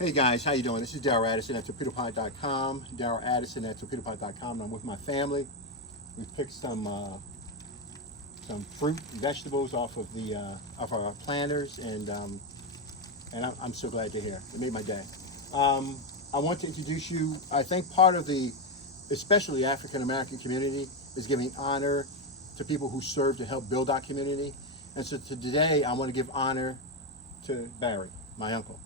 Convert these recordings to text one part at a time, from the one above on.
Hey guys, how you doing? This is Darrell Addison at torpedopod.com. Darrell Addison at torpedopod.com. I'm with my family. We picked some fruit, vegetables off of the off our planters, and I'm so glad to hear. It made my day. I want to introduce you. I think part of the, especially African American community, is giving honor to people who serve to help build our community. And so today, I want to give honor to Barry, my uncle,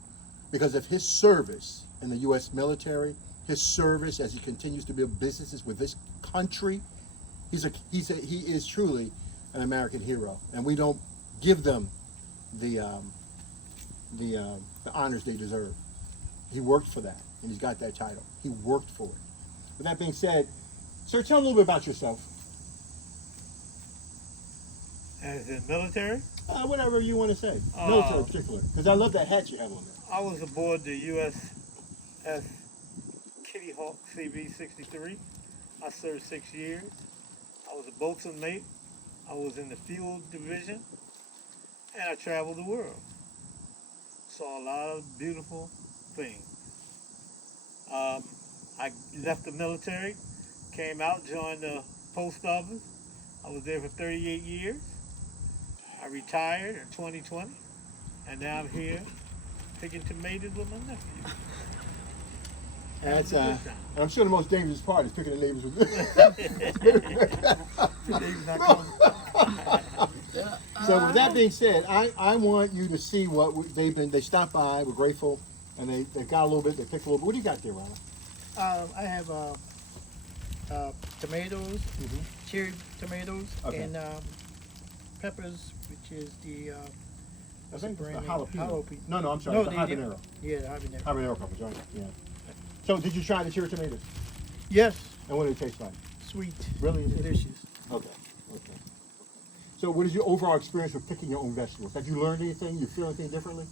because of his service in the U.S. military, his service as he continues to build businesses with this country. He is truly an American hero, and we don't give them the honors they deserve. He worked for that, and he's got that title. He worked for it. With that being said, sir, tell a little bit about yourself. As in military? Whatever you want to say. Military in particular, because I love that hat you have on there. I was aboard the USS Kitty Hawk CV-63. I served 6 years. I was a boatswain mate. I was in the field division, and I traveled the world. Saw a lot of beautiful things. I left the military, came out, joined the post office. I was there for 38 years. I retired in 2020, and now I'm here picking tomatoes with my nephew. That's I'm sure the most dangerous part is picking the neighbors with. So with that being said, I want you to see what they stopped by. We're grateful, and they got a little bit. They picked a little bit. What do you got there, Ronald? I have tomatoes, cherry tomatoes, Okay. and peppers, which is the I think it's the brand name? jalapeno. Jalapeno. No, I'm sorry. No, it's the habanero. Yeah, the habanero. Habanero peppers, right? Yeah. So did you try the cherry tomatoes? Yes, And what did it taste like? sweet, Really? delicious. Okay. Okay. So what is your overall experience with picking your own vegetables? Have you learned anything? You feel anything differently?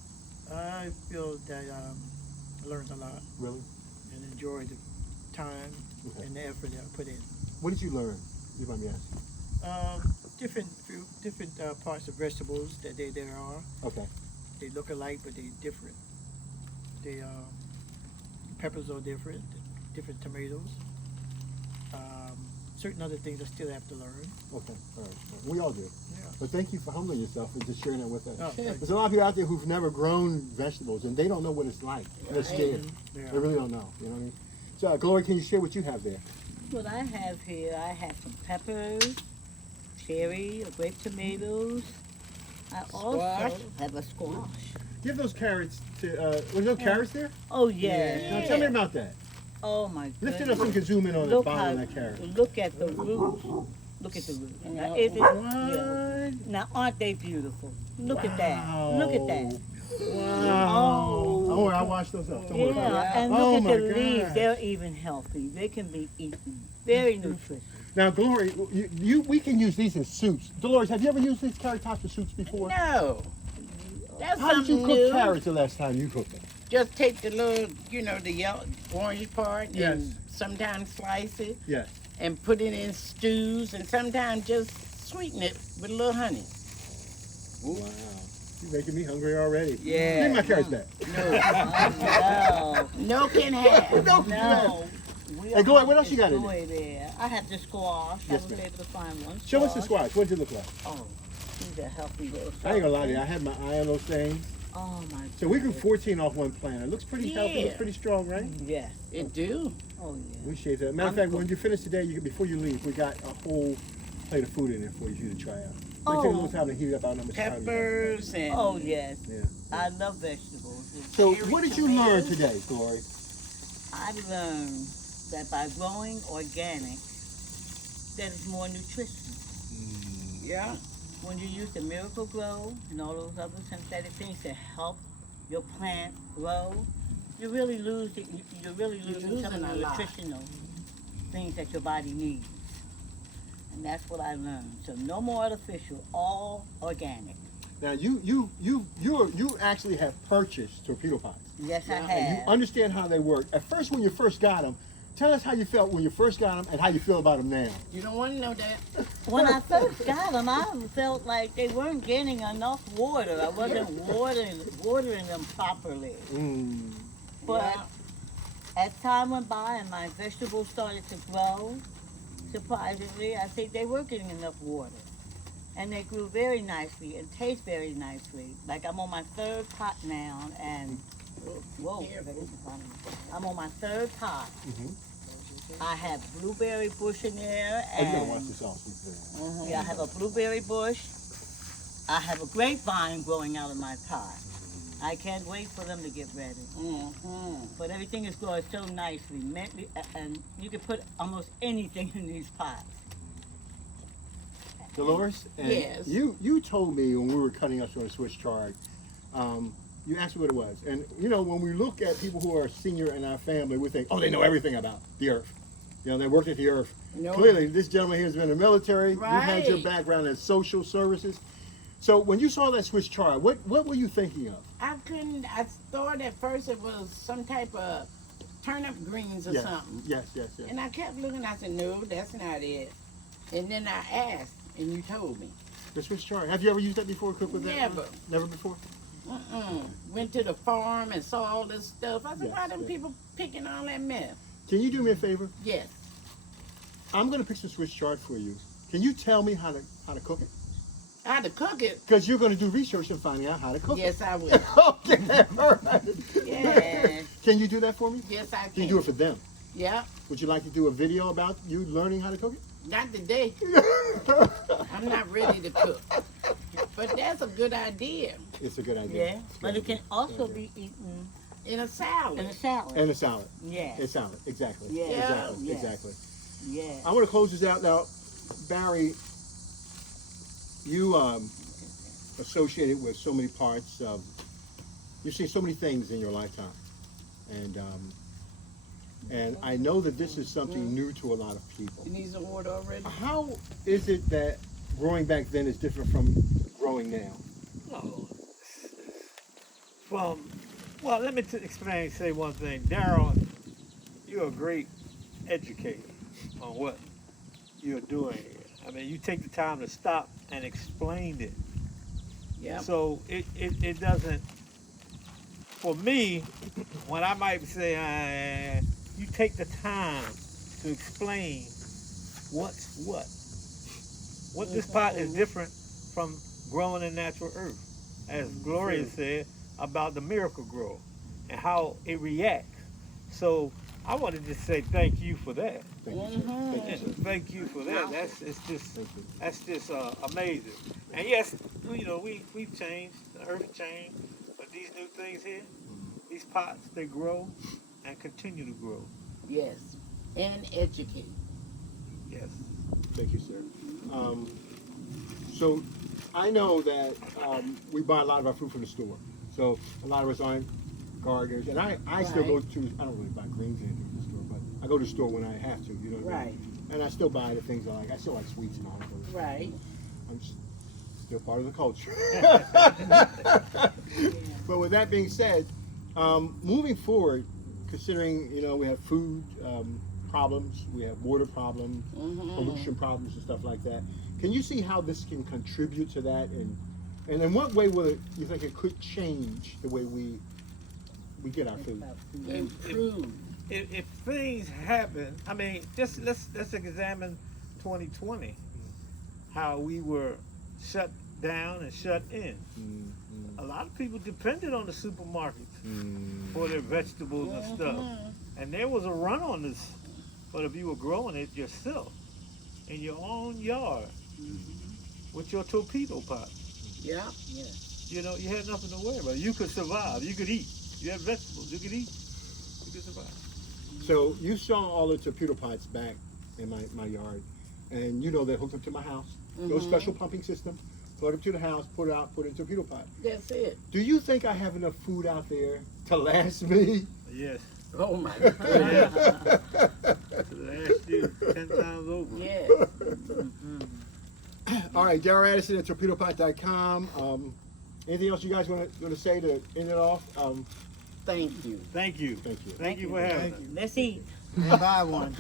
I feel that I learned a lot Really? and enjoyed the time Okay. and the effort that I put in. What did you learn? You mind me asking? Different parts of vegetables that there are. Okay. They look alike, but they're different. They peppers are different. Different tomatoes. Certain other things I still have to learn. Okay. All right. We all do. Yeah. But thank you for humbling yourself and just sharing that with us. Oh, thank There's a lot of people out there who've never grown vegetables and they don't know what it's like. And they're scared. Yeah. They really don't know. You know what I mean? So, Gloria, can you share what you have there? What I have here, I have some peppers, cherry, or grape tomatoes. I also have a squash. Give those carrots to. Was there carrots there? Oh yeah. Now tell me about that. Oh my Lift goodness. it up so you can zoom in on the Look bottom how, of that carrot. look at the roots. Look at the roots. Now, is it, yeah. Now aren't they beautiful? Look at that. Look at that. Wow. Oh, I washed those up. Don't worry about it. Yeah, and Oh look my at the leaves. gosh. They're even healthy. They can be eaten. Very nutritious. Now, Gloria, we can use these in soups. Dolores, have you ever used these carrot tops for soups before? No. That's How did you something cook new. carrots the last time you cooked them? Just take the little, the yellow, orange part Yes. and sometimes slice it Yes. and put it in stews and sometimes just sweeten it with a little honey. Wow. You're making me hungry already. Yeah. Give me my carrots back. Oh, No can have. No, no. We Hey, Gloria, what else you got in there? There. I have the squash. Yes, I was ma'am. able to find one. Show us the squash. What does it look like? Oh, these are healthy little. I ain't gonna lie to you. I had my eye on those things. Oh my. So we grew goodness. 14 off one plant. It looks pretty healthy. Looks Yeah. pretty strong, right? Yes. It do. Oh yeah. We shaved that. Matter of fact, when you finish today, before you leave, we got a whole plate of food in there for you to try out. So take a little time to heat it up. I don't know how much time you have. Peppers and Oh yes. Yeah. I love vegetables. So Cherry what did you learn tomatoes. today, Gloria? I learned that by growing organic, that is more nutritious. yeah. When you use the Miracle Grow and all those other synthetic things to help your plant grow, you really lose it. You're really losing some of losing the a lot. nutritional things that your body needs. And that's what I learned. So no more artificial, all organic. Now you actually have purchased torpedo pots. Yes, I Yeah. And you have. understand how they work. At first, when you first got them, tell us how you felt when you first got them and how you feel about them now. You don't want to know that. When I first got them, I felt like they weren't getting enough water. I wasn't watering them properly. But Yeah. as time went by and my vegetables started to grow, surprisingly, I think they were getting enough water. And they grew very nicely and taste very nicely. Like I'm on my third pot now, and whoa, I'm on my third pot. Mhm. I have blueberry bush in there, Oh, you gotta and watch this off. yeah, I have a blueberry bush. I have a grapevine growing out of my pot. I can't wait for them to get ready. But everything is growing so nicely, and you can put almost anything in these pots. Dolores, and Yes. you told me when we were cutting us on a Swiss chart, you asked me what it was. And you know, when we look at people who are senior in our family, we think, oh, they know everything about the earth. You know, they worked at the earth. No. Clearly, this gentleman here has been in the military. You had your Right. background in social services. So when you saw that Swiss chart, what were you thinking of? I thought at first it was some type of turnip greens or Yes, something. yes, yes, yes. And I kept looking, I said, no, that's not it. And then I asked, and you told me. The Swiss chart. Have you ever used that before? Cook with that? Never. Never before? Went to the farm and saw all this stuff. I said, Yes, why them yes. people picking all that mess? Can you do me a favor? Yes. I'm going to pick some Swiss chart for you. Can you tell me how to cook it? I had to cook it. Because you're going to do research and finding out how to cook Yes, I will. it. Okay, all right. Yes. Can you do that for me? Yes, I can. Can you do it for them? Yeah. Would you like to do a video about you learning how to cook Not today. it? I'm not ready to cook. But that's a good idea. It's a good idea. Yeah, but it can also be eaten In a salad. in a salad. And a salad. Yeah. A salad, exactly. Yeah. Exactly, Yes. exactly. Yeah. I want to close this out now. Barry, you associated with so many parts of, you've seen so many things in your lifetime. And I know that this is something new to a lot of people. You need some water already? How is it that growing back then is different from growing now? No. Well, let me say one thing. Daryl, you're a great educator on what you're doing. I mean, you take the time to stop and explain it. Yeah. So it doesn't, for me, when I might say, you take the time to explain what's what. What this pot is different from growing in natural earth. As Gloria said about the Miracle Grow and how it reacts. So I wanted to say thank you for that. Thank you, sir. Thank you, sir. Thank you for that. Thank you. That's just amazing. And yes, you know, we've changed. The earth changed, but these new things here, these pots, they grow and continue to grow. Yes. And educate. Yes. Thank you, sir. So I know that we buy a lot of our food from the store. So a lot of us aren't gardeners. And I still go to, I don't really buy greens or anything from the store, but I go to the store when I have to, you know what I mean? Right. And I still buy the things I like. I still like sweets and all of those. Right. I'm still part of the culture. But with that being said, moving forward, considering, you know, we have food problems, we have water problems, pollution problems and stuff like that, can you see how this can contribute to that? And in what way will you think it could change the way we get our food? Improve. If things happen, I mean, just let's examine 2020, how we were shut down and shut in. A lot of people depended on the supermarkets for their vegetables and stuff, and there was a run on this. But if you were growing it yourself in your own yard with your torpedo pot, Yeah. you know, you had nothing to worry about. You could survive. You could eat. You had vegetables. You could eat. You could survive. So you saw all the torpedo pots back in my yard, and you know they're hooked up to my house. No special pumping system. Plug it to the house, put it out, put it in a torpedo pot. That's it. Do you think I have enough food out there to last me? Yes. Oh my God. To last you 10 times over. Yes. All right, Darryl Addison at torpedopot.com. Anything else you guys want to say to end it off? Thank you. Thank you. Thank you. Thank you for having us. Let's eat. And buy one.